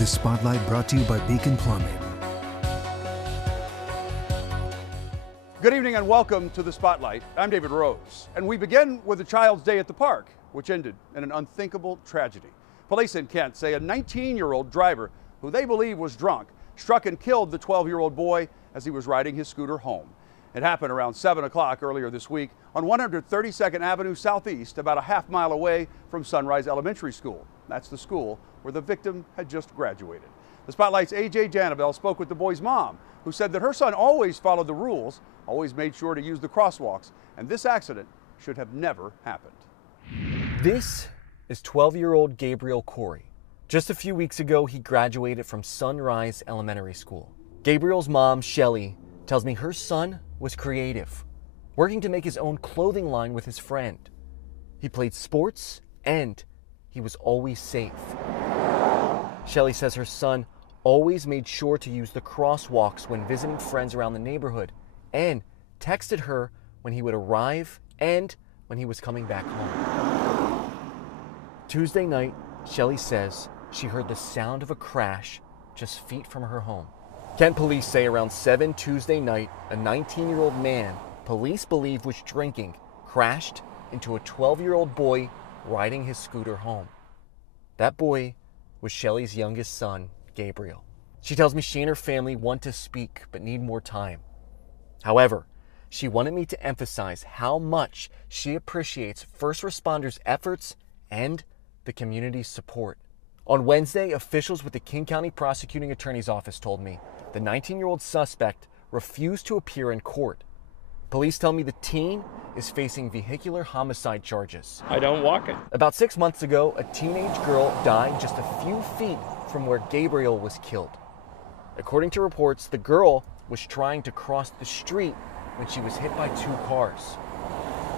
The Spotlight brought to you by Beacon Plumbing. Good evening and welcome to The Spotlight. I'm David Rose, and we begin with a child's day at the park, which ended in an unthinkable tragedy. Police in Kent say a 19-year-old driver, who they believe was drunk, struck and killed the 12-year-old boy as he was riding his scooter home. It happened around 7 o'clock earlier this week on 132nd Avenue Southeast, about a half mile away from Sunrise Elementary School. That's the school where the victim had just graduated. The Spotlight's A.J. Janabel spoke with the boy's mom, who said that her son always followed the rules, always made sure to use the crosswalks, and this accident should have never happened. This is 12-year-old Gabriel Corey. Just a few weeks ago, he graduated from Sunrise Elementary School. Gabriel's mom, Shelly, tells me her son was creative, working to make his own clothing line with his friend. He played sports and he was always safe. Shelly says her son always made sure to use the crosswalks when visiting friends around the neighborhood and texted her when he would arrive and when he was coming back home. Tuesday night, Shelly says she heard the sound of a crash just feet from her home. Kent police say around 7 Tuesday night, a 19-year-old man police believe was drinking crashed into a 12-year-old boy riding his scooter home. That boy was Shelly's youngest son, Gabriel. She tells me she and her family want to speak but need more time. However, she wanted me to emphasize how much she appreciates first responders' efforts and the community's support. On Wednesday, officials with the King County Prosecuting Attorney's Office told me the 19-year-old suspect refused to appear in court. Police tell me the teen is facing vehicular homicide charges. I don't walk it. About 6 months ago, a teenage girl died just a few feet from where Gabriel was killed. According to reports, the girl was trying to cross the street when she was hit by 2 cars.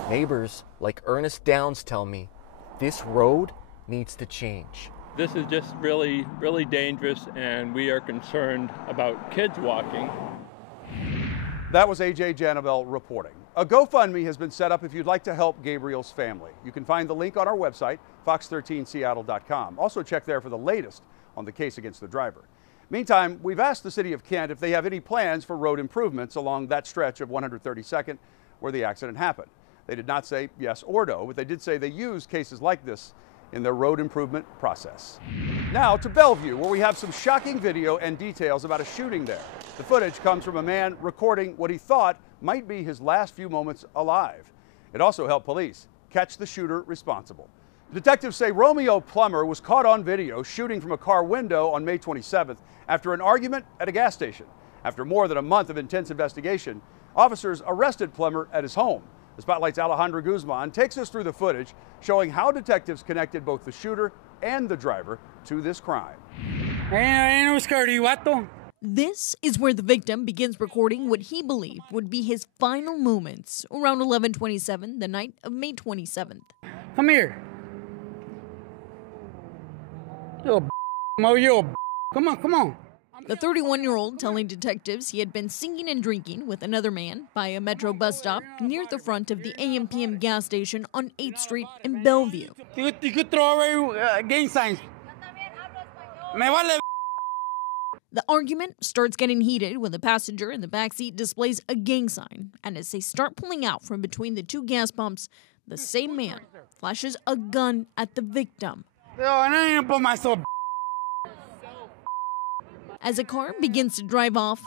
Neighbors like Ernest Downs tell me this road needs to change. This is just really, really dangerous, and we are concerned about kids walking. That was A.J. Janabel reporting. A GoFundMe has been set up if you'd like to help Gabriel's family. You can find the link on our website, fox13seattle.com. Also check there for the latest on the case against the driver. Meantime, we've asked the city of Kent if they have any plans for road improvements along that stretch of 132nd where the accident happened. They did not say yes or no, but they did say they use cases like this in their road improvement process. Now to Bellevue, where we have some shocking video and details about a shooting there. The footage comes from a man recording what he thought might be his last few moments alive. It also helped police catch the shooter responsible. Detectives say Romeo Plummer was caught on video shooting from a car window on May 27th after an argument at a gas station. After more than a month of intense investigation, officers arrested Plummer at his home. The Spotlight's Alejandro Guzman takes us through the footage showing how detectives connected both the shooter and the driver to this crime. This is where the victim begins recording what he believed would be his final moments around 11:27 the night of May 27th. Come here. Come on. The 31-year-old telling detectives he had been singing and drinking with another man by a metro bus stop near the front of the AM/PM gas station on 8th Street in Bellevue. You could throw away gang signs. Me vale. The argument starts getting heated when the passenger in the backseat displays a gang sign, and as they start pulling out from between the 2 gas pumps, the same man flashes a gun at the victim. Yo, I ain't put myself. As a car begins to drive off,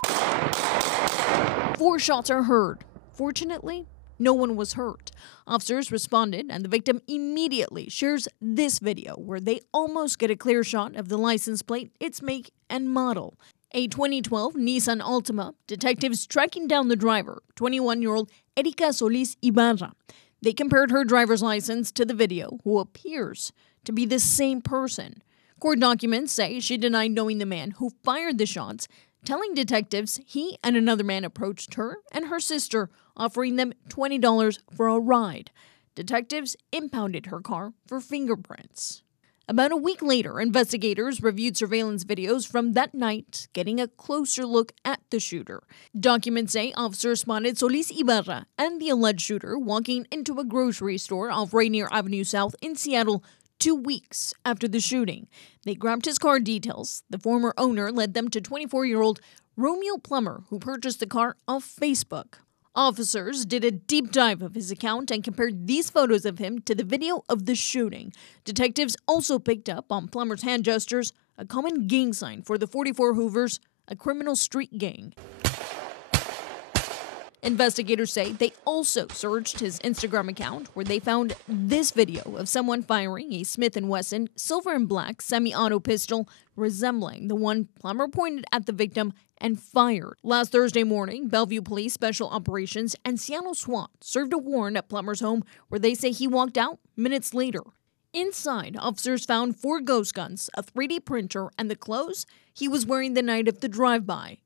4 shots are heard. Fortunately, no one was hurt. Officers responded, and the victim immediately shares this video where they almost get a clear shot of the license plate, its make, and model. A 2012 Nissan Altima. Detectives tracking down the driver, 21-year-old Erika Solis Ibarra. They compared her driver's license to the video, who appears to be the same person. Court documents say she denied knowing the man who fired the shots, telling detectives he and another man approached her and her sister, offering them $20 for a ride. Detectives impounded her car for fingerprints. About a week later, investigators reviewed surveillance videos from that night, getting a closer look at the shooter. Documents say officers spotted Solis Ibarra and the alleged shooter walking into a grocery store off Rainier Avenue South in Seattle 2 weeks after the shooting. They grabbed his car details. The former owner led them to 24-year-old Romeo Plummer, who purchased the car off Facebook. Officers did a deep dive of his account and compared these photos of him to the video of the shooting. Detectives also picked up on Plummer's hand gestures, a common gang sign for the 44 Hoovers, a criminal street gang. Investigators say they also searched his Instagram account, where they found this video of someone firing a Smith & Wesson silver and black semi-auto pistol resembling the one Plummer pointed at the victim and fired. Last Thursday morning, Bellevue Police Special Operations and Seattle SWAT served a warrant at Plummer's home, where they say he walked out minutes later. Inside, officers found 4 ghost guns, a 3D printer, and the clothes he was wearing the night of the drive-by.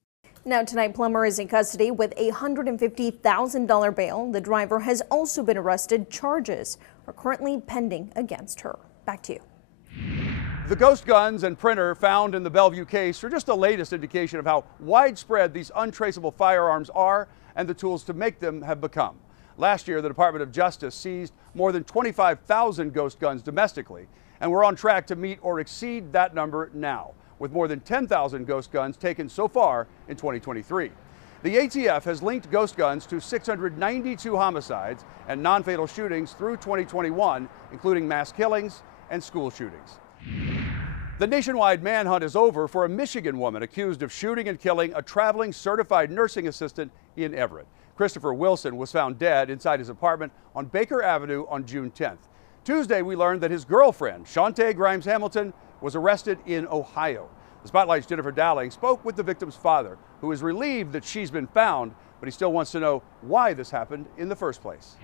Now tonight, Plummer is in custody with a $150,000 bail. The driver has also been arrested. Charges are currently pending against her. Back to you. The ghost guns and printer found in the Bellevue case are just the latest indication of how widespread these untraceable firearms are and the tools to make them have become. Last year, the Department of Justice seized more than 25,000 ghost guns domestically, and we're on track to meet or exceed that number now, with more than 10,000 ghost guns taken so far in 2023. The ATF has linked ghost guns to 692 homicides and non-fatal shootings through 2021, including mass killings and school shootings. The nationwide manhunt is over for a Michigan woman accused of shooting and killing a traveling certified nursing assistant in Everett. Christopher Wilson was found dead inside his apartment on Baker Avenue on June 10th. Tuesday, we learned that his girlfriend, Shante Grimes Hamilton, was arrested in Ohio. The Spotlight's Jennifer Dowling spoke with the victim's father, who is relieved that she's been found, but he still wants to know why this happened in the first place.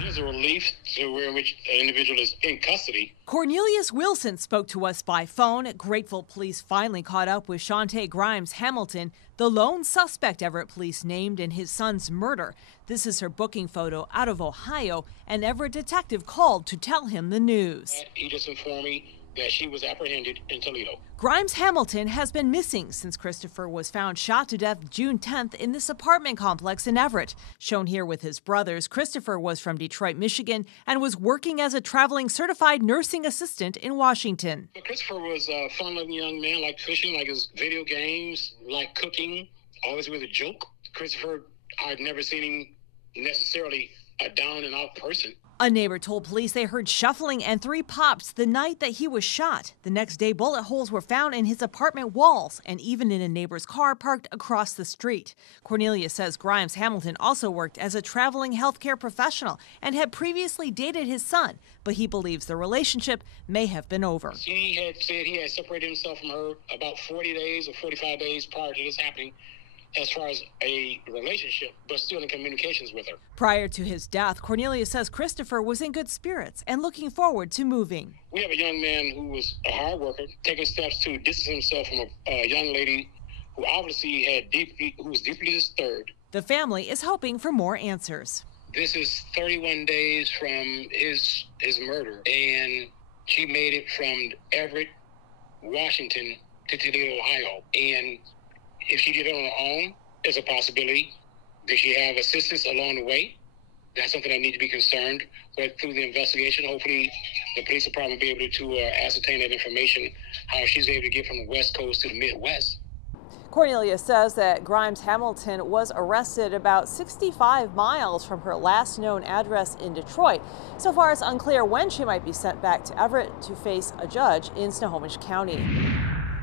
There's a relief to where which an individual is in custody. Cornelius Wilson spoke to us by phone. Grateful police finally caught up with Shante Grimes Hamilton, the lone suspect Everett police named in his son's murder. This is her booking photo out of Ohio. An Everett detective called to tell him the news. He just informed me that she was apprehended in Toledo. Grimes Hamilton has been missing since Christopher was found shot to death June 10th in this apartment complex in Everett. Shown here with his brothers, Christopher was from Detroit, Michigan, and was working as a traveling certified nursing assistant in Washington. Christopher was a fun-loving young man, like fishing, like his video games, like cooking, always with a joke. Christopher, I'd never seen him necessarily a down-and-out person. A neighbor told police they heard shuffling and 3 pops the night that he was shot. The next day, bullet holes were found in his apartment walls and even in a neighbor's car parked across the street. Cornelia says Grimes Hamilton also worked as a traveling healthcare professional and had previously dated his son, but he believes the relationship may have been over. He had said he had separated himself from her about 40 days or 45 days prior to this happening, as far as a relationship, but still in communications with her. Prior to his death, Cornelia says Christopher was in good spirits and looking forward to moving. We have a young man who was a hard worker, taking steps to distance himself from a young lady who obviously who was deeply disturbed. The family is hoping for more answers. This is 31 days from his murder, and she made it from Everett, Washington to Toledo, Ohio. And if she did it on her own, there's a possibility. Did she have assistance along the way? That's something that needs to be concerned. But through the investigation, hopefully the police department will be able to ascertain that information, how she's able to get from the West Coast to the Midwest. Cornelia says that Grimes Hamilton was arrested about 65 miles from her last known address in Detroit. So far, it's unclear when she might be sent back to Everett to face a judge in Snohomish County.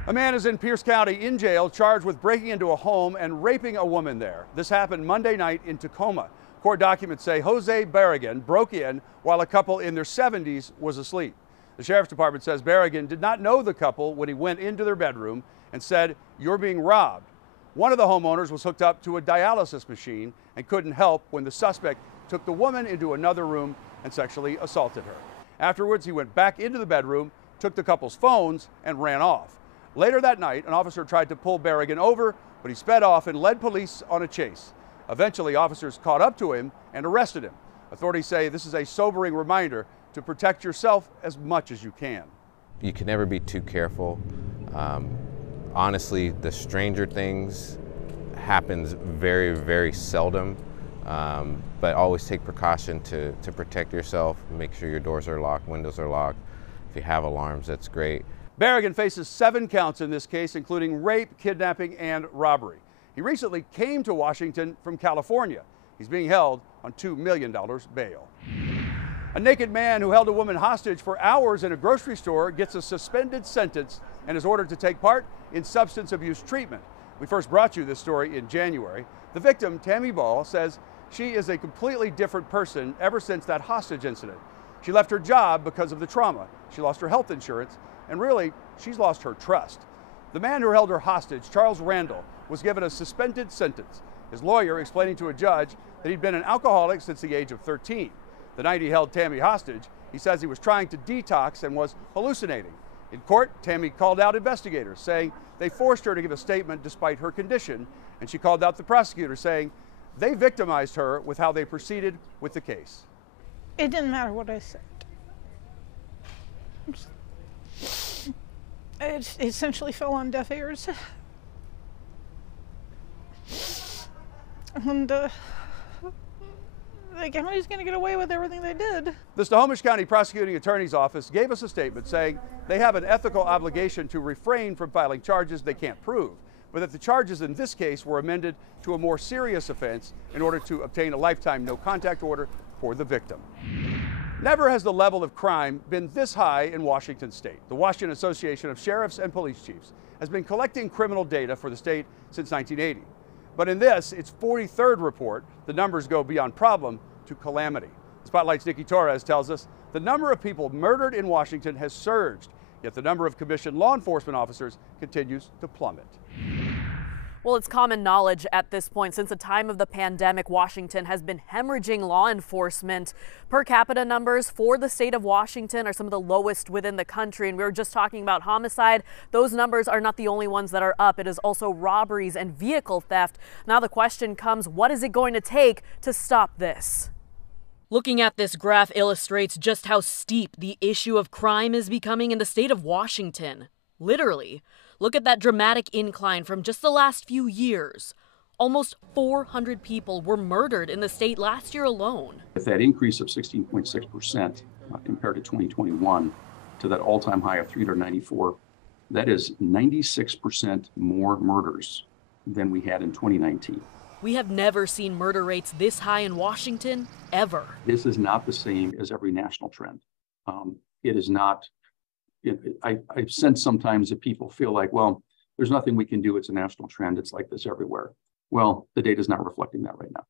A man is in Pierce County in jail charged with breaking into a home and raping a woman there. This happened Monday night in Tacoma. Court documents say Jose Barragan broke in while a couple in their 70s was asleep. The sheriff's department says Barragan did not know the couple when he went into their bedroom and said, "You're being robbed." One of the homeowners was hooked up to a dialysis machine and couldn't help when the suspect took the woman into another room and sexually assaulted her. Afterwards, he went back into the bedroom, took the couple's phones, and ran off. Later that night, an officer tried to pull Barragan over, but he sped off and led police on a chase. Eventually, officers caught up to him and arrested him. Authorities say this is a sobering reminder to protect yourself as much as you can. You can never be too careful. Honestly, the stranger things happens very, very seldom, but always take precaution to protect yourself. Make sure your doors are locked, windows are locked. If you have alarms, that's great. Berrigan faces 7 counts in this case, including rape, kidnapping, and robbery. He recently came to Washington from California. He's being held on $2 million bail. A naked man who held a woman hostage for hours in a grocery store gets a suspended sentence and is ordered to take part in substance abuse treatment. We first brought you this story in January. The victim, Tammy Ball, says she is a completely different person ever since that hostage incident. She left her job because of the trauma. She lost her health insurance, and really, she's lost her trust. The man who held her hostage, Charles Randall, was given a suspended sentence. His lawyer explaining to a judge that he'd been an alcoholic since the age of 13. The night he held Tammy hostage, he says he was trying to detox and was hallucinating. In court, Tammy called out investigators, saying they forced her to give a statement despite her condition, and she called out the prosecutor, saying they victimized her with how they proceeded with the case. It didn't matter what I said. It essentially fell on deaf ears. And the county's going to get away with everything they did. The Snohomish County Prosecuting Attorney's Office gave us a statement saying they have an ethical obligation to refrain from filing charges they can't prove, but that the charges in this case were amended to a more serious offense in order to obtain a lifetime no contact order for the victim. Never has the level of crime been this high in Washington state. The Washington Association of Sheriffs and Police Chiefs has been collecting criminal data for the state since 1980. But in this, its 43rd report, the numbers go beyond problem to calamity. Spotlight's Nikki Torres tells us the number of people murdered in Washington has surged, yet the number of commissioned law enforcement officers continues to plummet. Well, it's common knowledge at this point. Since the time of the pandemic, Washington has been hemorrhaging law enforcement. Per capita numbers for the state of Washington are some of the lowest within the country. And we were just talking about homicide. Those numbers are not the only ones that are up. It is also robberies and vehicle theft. Now the question comes, what is it going to take to stop this? Looking at this graph illustrates just how steep the issue of crime is becoming in the state of Washington. Literally. Look at that dramatic incline from just the last few years. Almost 400 people were murdered in the state last year alone. With that increase of 16.6% compared to 2021 to that all-time high of 394, that is 96% more murders than we had in 2019. We have never seen murder rates this high in Washington, ever. This is not the same as every national trend. It is not. I've sensed sometimes that people feel like, well, there's nothing we can do. It's a national trend. It's like this everywhere. Well, the data is not reflecting that right now.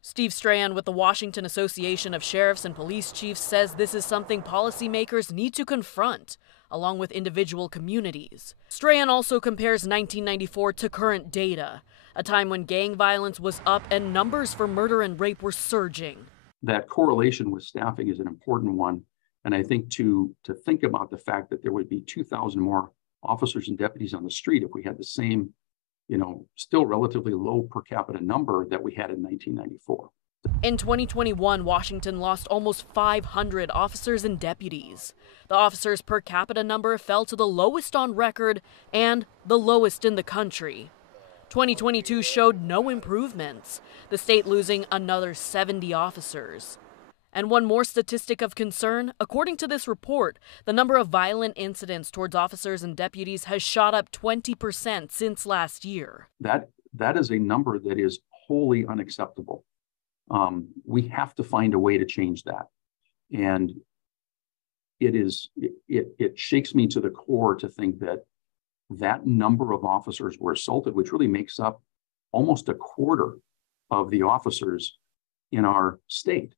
Steve Strahan with the Washington Association of Sheriffs and Police Chiefs says this is something policymakers need to confront, along with individual communities. Strahan also compares 1994 to current data, a time when gang violence was up and numbers for murder and rape were surging. That correlation with staffing is an important one. And I think to think about the fact that there would be 2,000 more officers and deputies on the street if we had the same, still relatively low per capita number that we had in 1994. In 2021, Washington lost almost 500 officers and deputies. The officers per capita number fell to the lowest on record and the lowest in the country. 2022 showed no improvements, the state losing another 70 officers. And one more statistic of concern, according to this report, the number of violent incidents towards officers and deputies has shot up 20% since last year. That is a number that is wholly unacceptable. We have to find a way to change that. And it shakes me to the core to think that number of officers were assaulted, which really makes up almost a quarter of the officers in our state.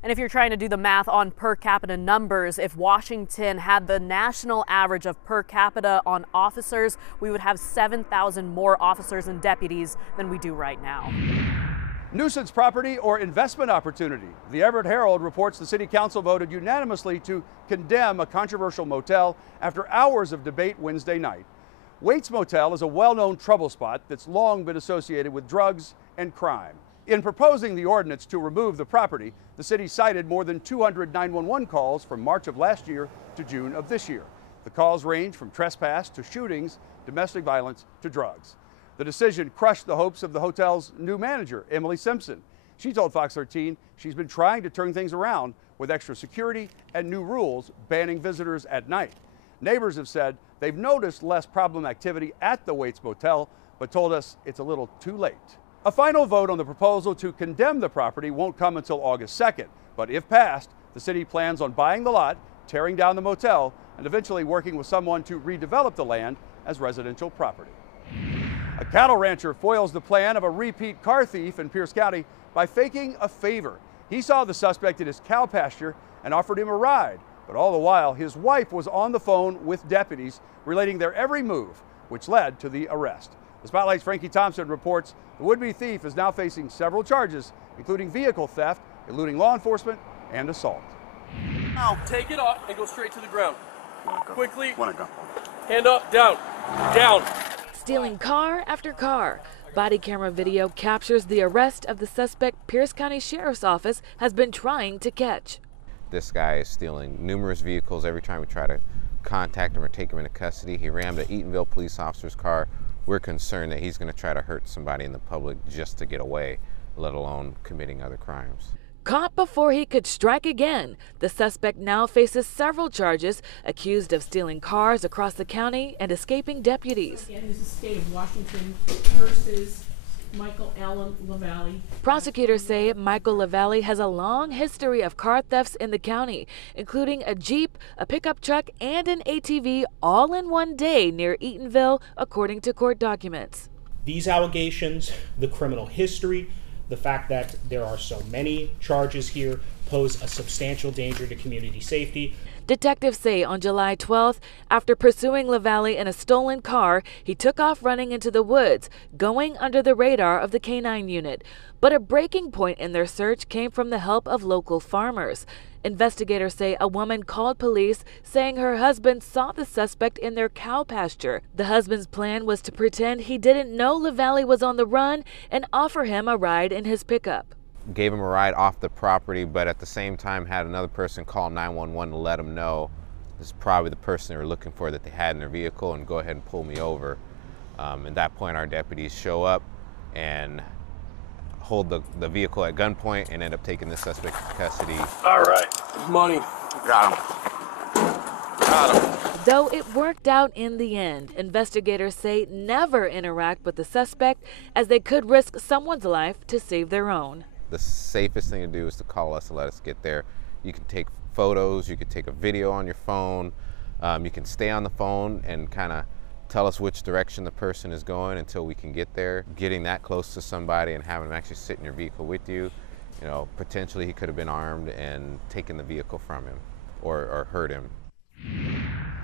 And if you're trying to do the math on per capita numbers, if Washington had the national average of per capita on officers, we would have 7,000 more officers and deputies than we do right now. Nuisance property or investment opportunity. The Everett Herald reports the city council voted unanimously to condemn a controversial motel after hours of debate Wednesday night. Waits Motel is a well-known trouble spot that's long been associated with drugs and crime. In proposing the ordinance to remove the property, the city cited more than 200 911 calls from March of last year to June of this year. The calls range from trespass to shootings, domestic violence to drugs. The decision crushed the hopes of the hotel's new manager, Emily Simpson. She told Fox 13 she's been trying to turn things around with extra security and new rules banning visitors at night. Neighbors have said they've noticed less problem activity at the Waits Motel, but told us it's a little too late. A final vote on the proposal to condemn the property won't come until August 2nd, but if passed, the city plans on buying the lot, tearing down the motel, and eventually working with someone to redevelop the land as residential property. A cattle rancher foils the plan of a repeat car thief in Pierce County by faking a favor. He saw the suspect at his cow pasture and offered him a ride, but all the while his wife was on the phone with deputies relating their every move, which led to the arrest. The Spotlight's Frankie Thompson reports the would-be thief is now facing several charges, including vehicle theft, eluding law enforcement, and assault. Now take it off and go straight to the ground. Quickly. Hand up, down, down. Stealing car after car. Body camera video captures the arrest of the suspect Pierce County Sheriff's Office has been trying to catch. This guy is stealing numerous vehicles. Every time we try to contact him or take him into custody, he rammed an Eatonville police officer's car. We're concerned that he's going to try to hurt somebody in the public just to get away, let alone committing other crimes. Caught before he could strike again, the suspect now faces several charges, accused of stealing cars across the county and escaping deputies. Again, this is State of Washington versus Michael Allen LaValle. Prosecutors say Michael LaValle has a long history of car thefts in the county, including a Jeep, a pickup truck, and an ATV all in one day near Eatonville, according to court documents. These allegations, the criminal history, the fact that there are so many charges here pose a substantial danger to community safety. Detectives say on July 12th, after pursuing LaValle in a stolen car, he took off running into the woods, going under the radar of the K-9 unit. But a breaking point in their search came from the help of local farmers. Investigators say a woman called police saying her husband saw the suspect in their cow pasture. The husband's plan was to pretend he didn't know LaValle was on the run and offer him a ride in his pickup. Gave him a ride off the property, but at the same time had another person call 911 to let him know this is probably the person they were looking for that they had in their vehicle and go ahead and pull me over. At that point, our deputies show up and hold the vehicle at gunpoint and end up taking the suspect into custody. All right, money. Got him. Got him. Though it worked out in the end, investigators say never interact with the suspect as they could risk someone's life to save their own. The safest thing to do is to call us to let us get there. You can take photos, you can take a video on your phone, you can stay on the phone and kind of tell us which direction the person is going until we can get there. Getting that close to somebody and having them actually sit in your vehicle with you, potentially he could have been armed and taken the vehicle from him or hurt him.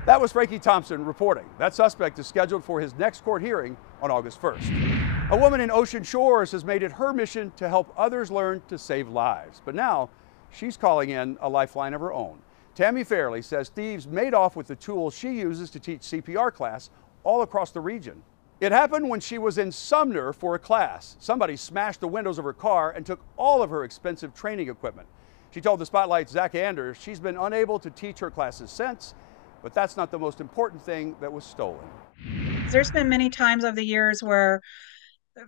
That was Frankie Thompson reporting. That suspect is scheduled for his next court hearing on August 1st. A woman in Ocean Shores has made it her mission to help others learn to save lives. But now she's calling in a lifeline of her own. Tammy Fairley says thieves made off with the tools she uses to teach CPR class all across the region. It happened when she was in Sumner for a class. Somebody smashed the windows of her car and took all of her expensive training equipment. She told the Spotlight's Zach Anders she's been unable to teach her classes since, but that's not the most important thing that was stolen. There's been many times over the years where,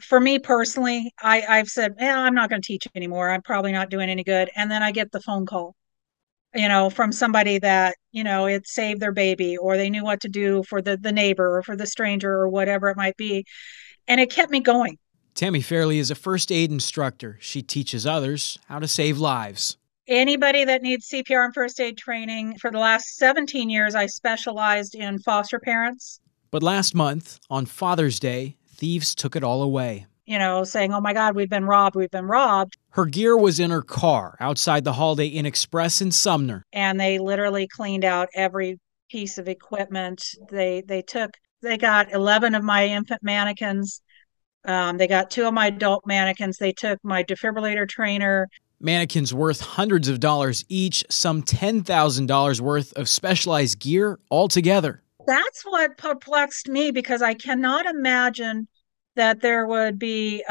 for me personally, I've said, I'm not going to teach anymore. I'm probably not doing any good. And then I get the phone call, from somebody that, it saved their baby, or they knew what to do for the neighbor or for the stranger or whatever it might be. And it kept me going. Tammy Fairley is a first aid instructor. She teaches others how to save lives. Anybody that needs CPR and first aid training, for the last 17 years, I specialized in foster parents. But last month, on Father's Day, thieves took it all away. Saying, oh my God, we've been robbed, we've been robbed. Her gear was in her car outside the Holiday Inn Express in Sumner. And they literally cleaned out every piece of equipment. They got 11 of my infant mannequins. They got 2 of my adult mannequins. They took my defibrillator trainer. Mannequins worth hundreds of dollars each, some $10,000 worth of specialized gear altogether. That's what perplexed me, because I cannot imagine that there would be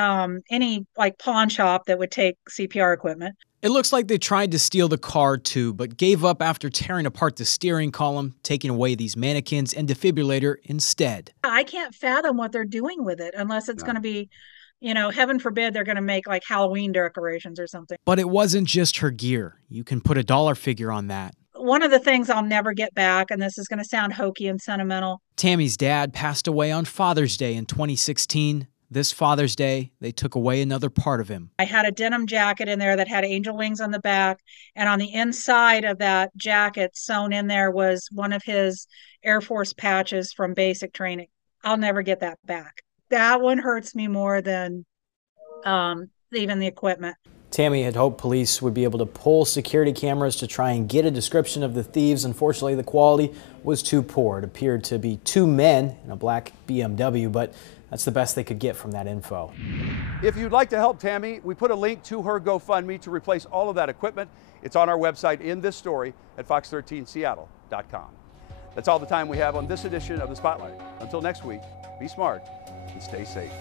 any pawn shop that would take CPR equipment. It looks like they tried to steal the car too, but gave up after tearing apart the steering column, taking away these mannequins and defibrillator instead. I can't fathom what they're doing with it unless it's going to be, heaven forbid they're going to make Halloween decorations or something. But it wasn't just her gear. You can put a dollar figure on that. one of the things I'll never get back, and this is going to sound hokey and sentimental. Tammy's dad passed away on Father's Day in 2016. This Father's Day, they took away another part of him. I had a denim jacket in there that had angel wings on the back, and on the inside of that jacket sewn in there was one of his Air Force patches from basic training. I'll never get that back. That one hurts me more than even the equipment. Tammy had hoped police would be able to pull security cameras to try and get a description of the thieves. Unfortunately, the quality was too poor. It appeared to be two men in a black BMW, but that's the best they could get from that info. If you'd like to help Tammy, we put a link to her GoFundMe to replace all of that equipment. It's on our website in this story at fox13seattle.com. That's all the time we have on this edition of The Spotlight. Until next week, be smart and stay safe.